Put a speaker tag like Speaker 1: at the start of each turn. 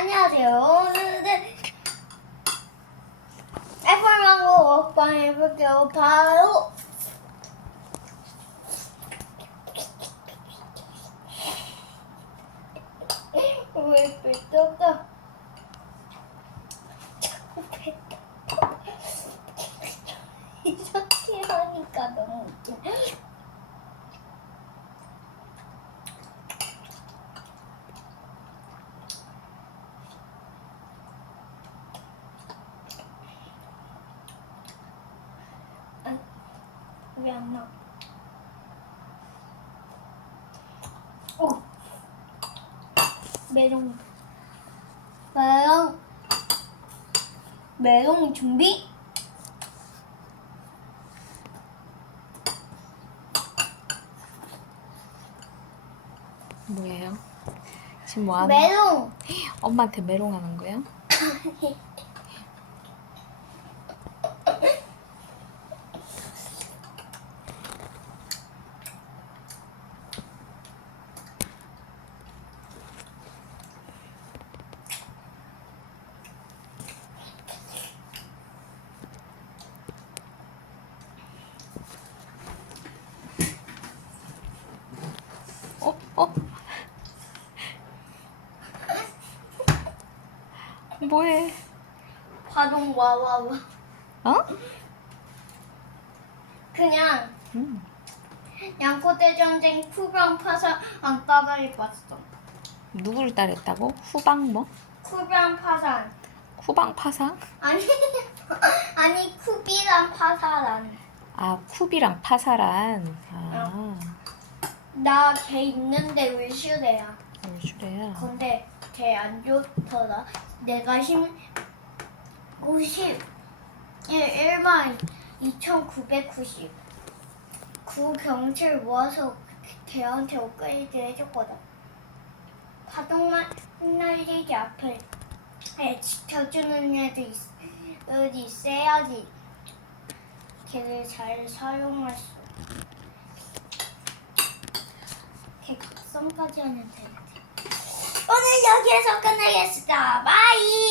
Speaker 1: 안녕하세요. 오늘은 애플망고 먹방 해볼게요. 바로 왜 뱉어. 이렇게 하니까 너무 웃겨. 왜 안 나? 오! 메롱. 메롱. 메롱 준비?
Speaker 2: 뭐예요? 지금 뭐 하는?
Speaker 1: 메롱.
Speaker 2: 엄마한테 메롱 하는 거예요? 뭐해?
Speaker 1: 파동 와와와.
Speaker 2: 어?
Speaker 1: 그냥
Speaker 2: 음.
Speaker 1: 양코대 전쟁 쿠방 파사 안 따라리 봤어.
Speaker 2: 누구를 따랬다고? 후방 뭐?
Speaker 1: 쿠방 파산.
Speaker 2: 후방 파상?
Speaker 1: 아니 아니 쿠비란 파사란.
Speaker 2: 아 쿠비랑 파사란. 아
Speaker 1: 나 걔 있는데 왜 싫어야?
Speaker 2: 얼추래야.
Speaker 1: 근데 걔안 좋더라. 내가 힘 50, 1, 1만 2,990. 구 경치를 모아서 걔한테 업그레이드 해줬거든. 파동만 흩날리기 앞에 애 지켜주는 있, 어디 있어야지. 걔를 잘 사용할 수. 걔 각성까지 하면 되는데. 오늘 여기에서 끝내겠습니다. 바이!